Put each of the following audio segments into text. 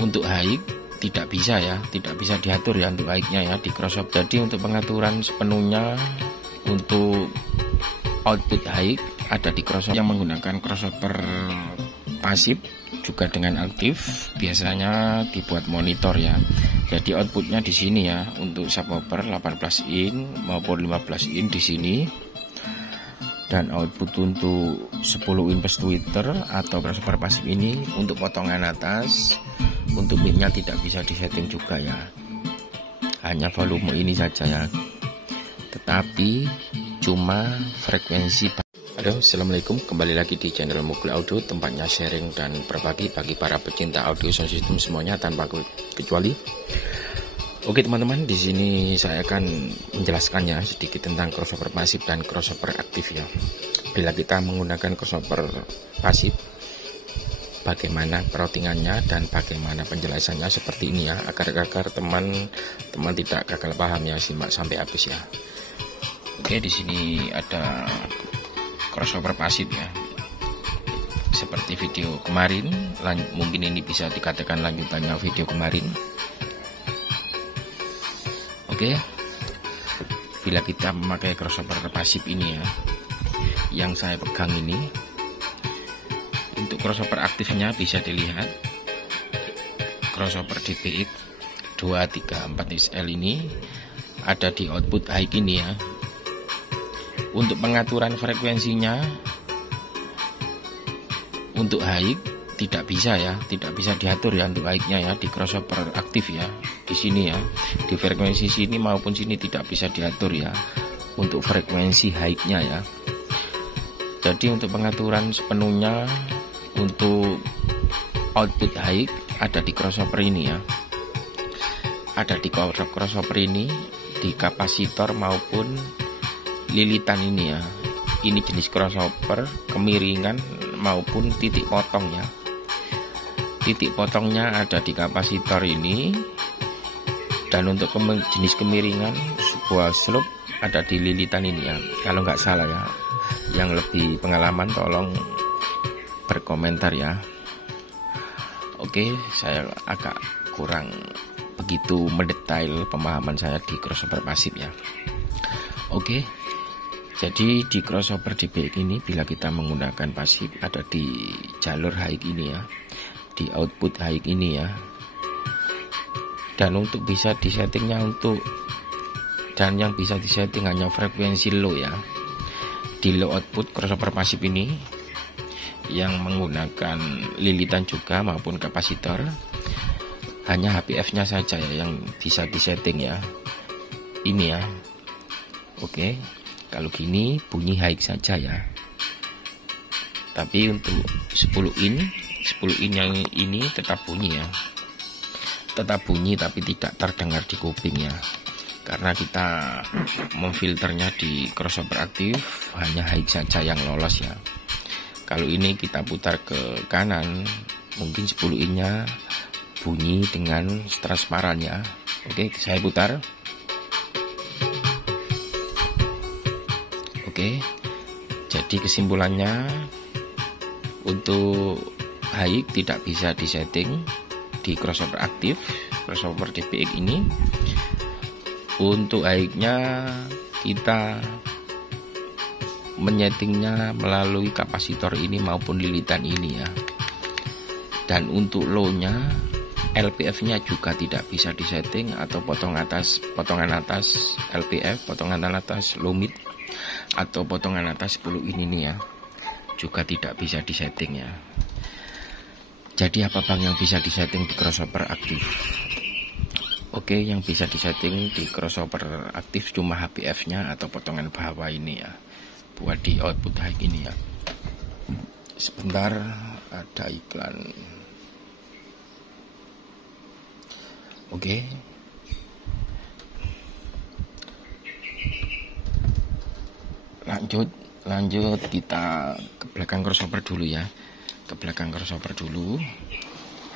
Untuk high tidak bisa ya, tidak bisa diatur ya untuk high-nya ya di crossover. Jadi untuk pengaturan sepenuhnya untuk output high ada di crossover yang menggunakan crossover pasif juga dengan aktif, biasanya dibuat monitor ya. Jadi outputnya di sini ya, untuk subwoofer 18 in maupun 15 in di sini, dan output untuk 10 in plus tweeter atau crossover pasif ini untuk potongan atas. Untuk bitnya tidak bisa disetting juga ya, hanya volume ini saja ya, tetapi cuma frekuensi. Halo, assalamualaikum, kembali lagi di channel Mugul Audio, tempatnya sharing dan berbagi bagi para pecinta audio sound system semuanya tanpa kecuali. Oke teman-teman, di sini saya akan menjelaskannya sedikit tentang crossover pasif dan crossover aktif ya. Bila kita menggunakan crossover pasif, bagaimana routingannya dan bagaimana penjelasannya seperti ini ya, agar teman-teman tidak gagal paham ya, simak sampai habis ya. Oke, di sini ada crossover pasif ya, seperti video kemarin, mungkin ini bisa dikatakan lanjutannya video kemarin. Oke, bila kita memakai crossover pasif ini ya, yang saya pegang ini, untuk crossover aktifnya bisa dilihat crossover DBX 234 XL ini ada di output high ini ya. Untuk pengaturan frekuensinya untuk high tidak bisa ya, tidak bisa diatur ya untuk high-nya ya di crossover aktif ya. Di sini ya, di frekuensi sini maupun sini tidak bisa diatur ya untuk frekuensi high-nya ya. Jadi untuk pengaturan sepenuhnya untuk output high ada di crossover ini ya, ada di crossover ini, di kapasitor maupun lilitan ini ya. Ini jenis crossover kemiringan maupun titik potong ya. Titik potongnya ada di kapasitor ini, dan untuk jenis kemiringan sebuah slope ada di lilitan ini ya, kalau nggak salah ya. Yang lebih pengalaman tolong berkomentar ya. Oke, saya agak kurang begitu mendetail pemahaman saya di crossover pasif ya. Oke, jadi di crossover DBX ini bila kita menggunakan pasif ada di jalur high ini ya, di output high ini ya. Dan untuk bisa disettingnya dan yang bisa disetting hanya frekuensi low ya, di low output crossover pasif ini yang menggunakan lilitan juga maupun kapasitor, hanya HPF nya saja ya yang bisa disetting ya, ini ya. Oke, kalau gini bunyi high saja ya, tapi untuk 10 in yang ini tetap bunyi ya, tetap bunyi tapi tidak terdengar di kuping ya, karena kita memfilternya di crossover aktif hanya high saja yang lolos ya. Kalau ini kita putar ke kanan, mungkin 10 in-nya bunyi dengan transparan ya. Oke, saya putar. Oke, jadi kesimpulannya untuk high tidak bisa disetting di crossover aktif, crossover DBX ini. Untuk high-nya kita menyetingnya melalui kapasitor ini maupun lilitan ini ya. Dan untuk low-nya LPF-nya juga tidak bisa disetting, atau potongan atas LPF, potongan atas low mid atau potongan atas 10 ini ya, juga tidak bisa disetting ya. Jadi apa bang yang bisa disetting di crossover aktif? Oke, yang bisa disetting di crossover aktif cuma HPF-nya atau potongan bawah ini ya, buat di output high ini ya. Sebentar, ada iklan. Oke, lanjut kita ke belakang crossover dulu ya, ke belakang crossover dulu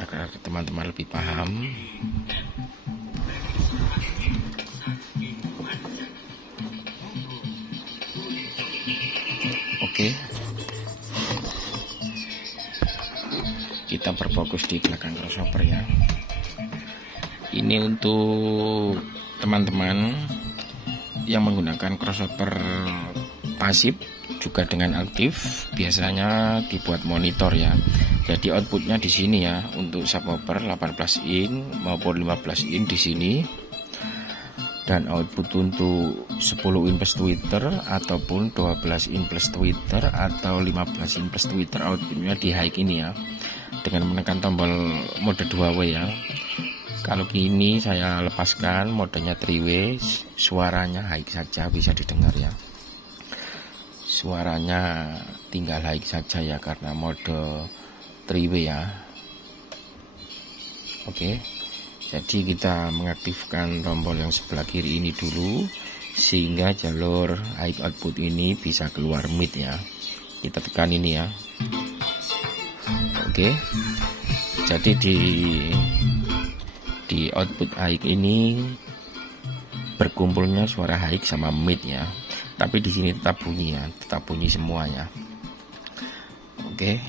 agar teman-teman lebih paham. Oke, kita berfokus di belakang crossover ya. Ini untuk teman-teman yang menggunakan crossover pasif juga dengan aktif, biasanya dibuat monitor ya. Jadi outputnya di sini ya, untuk subwoofer 18 in maupun 15 in di sini, dan output untuk 10 in plus tweeter ataupun 12 in plus tweeter atau 15 in plus tweeter, outputnya di high ini ya, dengan menekan tombol mode 2W ya. Kalau gini saya lepaskan modenya 3W, suaranya high saja bisa didengar ya. Suaranya tinggal high saja ya, karena mode 3W ya. Oke. Jadi kita mengaktifkan tombol yang sebelah kiri ini dulu, sehingga jalur high output ini bisa keluar mid ya. Kita tekan ini ya. Oke. Jadi di output high ini berkumpulnya suara high sama mid ya. Tapi di sini tetap bunyi ya, tetap bunyi semuanya. Oke.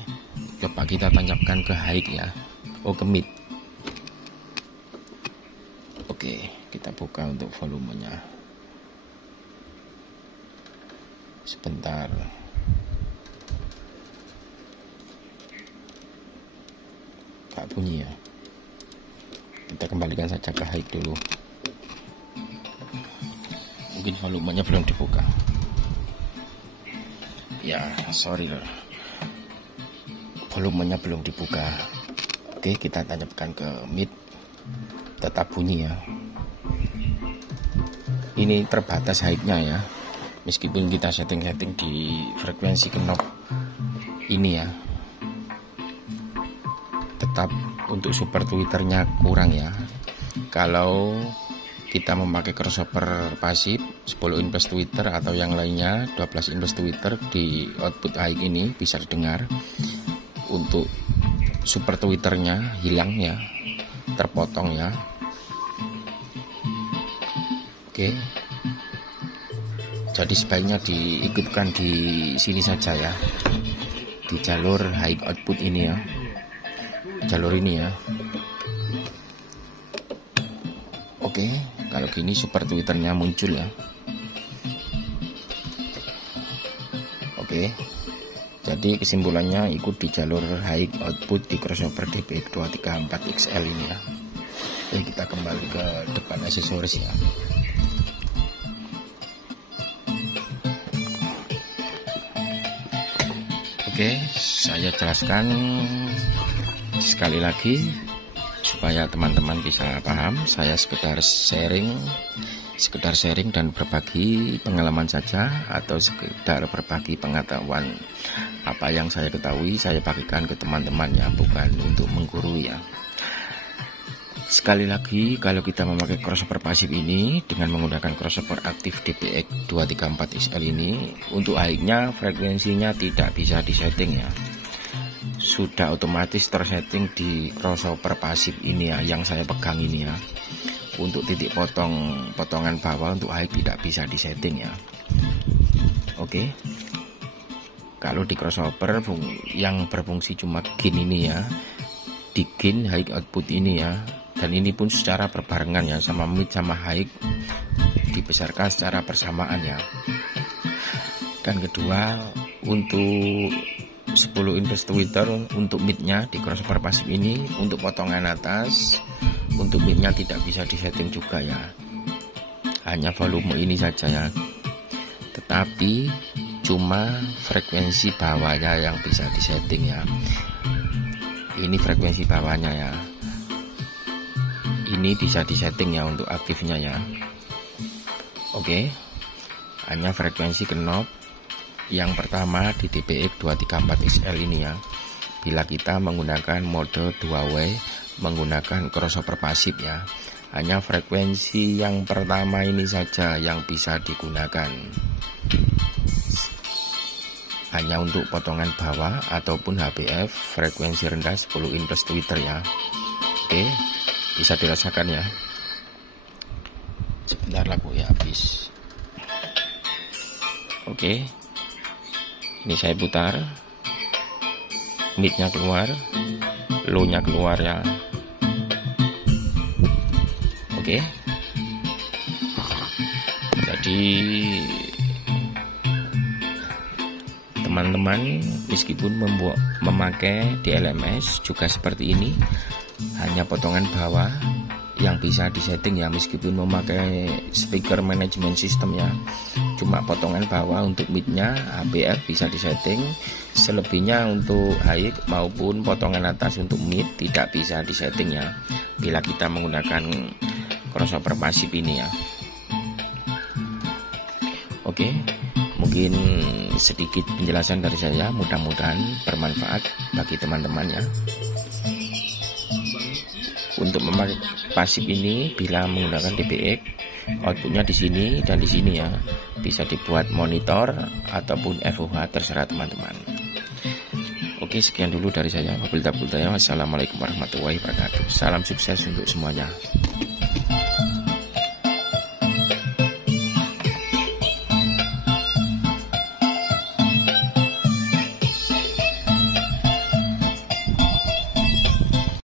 Coba kita tancapkan ke high ya. Oh, ke mid. Oke, kita buka untuk volumenya. Sebentar. Gak bunyi ya. Kita kembalikan saja ke high dulu. Mungkin volumenya belum dibuka. Ya, sorry loh. Volumenya belum dibuka. Oke, kita tancapkan ke mid. Tetap bunyi ya. Ini terbatas high-nya ya. Meskipun kita setting-setting di frekuensi knob ini ya, tetap untuk super tweeternya kurang ya. Kalau kita memakai crossover pasif 10 in plus tweeter atau yang lainnya 12 in plus tweeter, di output high ini bisa didengar. Untuk super tweeternya hilang ya, terpotong ya. Oke. Jadi sebaiknya diikutkan di sini saja ya, di jalur high output ini ya, jalur ini ya. Oke, kalau gini super tweeternya muncul ya. Oke. Jadi kesimpulannya ikut di jalur high output di crossover DPX 234 XL ini ya. Oke, kita kembali ke depan aksesoris ya. Oke, saya jelaskan sekali lagi supaya teman-teman bisa paham. Saya sekedar sharing dan berbagi pengalaman saja, atau sekedar berbagi pengetahuan. Apa yang saya ketahui saya bagikan ke teman-teman ya, bukan untuk menggurui ya. Sekali lagi, kalau kita memakai crossover pasif ini dengan menggunakan crossover aktif DPX 234 XL ini, untuk high-nya frekuensinya tidak bisa disetting ya. Sudah otomatis tersetting di crossover pasif ini ya, yang saya pegang ini ya. Untuk titik potongan bawah untuk high tidak bisa disetting ya. Oke. Kalau di crossover yang berfungsi cuma gain ini ya, di gain high output ini ya. Dan ini pun secara berbarengan ya, sama mid sama high dibesarkan secara bersamaan ya. Dan kedua, untuk 10 in plus tweeter untuk midnya di crossover pasif ini, untuk potongan atas untuk midnya tidak bisa disetting juga ya, hanya volume ini saja ya. Tetapi cuma frekuensi bawahnya yang bisa disetting ya. Ini frekuensi bawahnya ya. Ini bisa disetting ya untuk aktifnya ya. Oke. Hanya frekuensi knob yang pertama di DPX 234 XL ini ya. Bila kita menggunakan mode 2W menggunakan crossover pasif ya, hanya frekuensi yang pertama ini saja yang bisa digunakan. Hanya untuk potongan bawah ataupun HBF frekuensi rendah 10 in plus tweeter ya. Oke. Bisa dirasakan ya. Sebentar lagu ya habis. Oke. Ini saya putar. Midnya keluar, low-nya keluar ya. Oke. Jadi teman-teman meskipun memakai DLMS juga seperti ini, hanya potongan bawah yang bisa disetting ya, meskipun memakai speaker management system ya, cuma potongan bawah untuk mid-nya HBR bisa disetting, selebihnya untuk high maupun potongan atas untuk mid tidak bisa disetting ya, bila kita menggunakan crossover pasif ini ya. Oke, mungkin sedikit penjelasan dari saya, mudah-mudahan bermanfaat bagi teman-teman ya. Untuk memakai pasif ini bila menggunakan DBX, outputnya di sini dan di sini ya, bisa dibuat monitor ataupun FOH, terserah teman-teman. Oke, sekian dulu dari saya. Wassalamualaikum warahmatullahi wabarakatuh. Salam sukses untuk semuanya.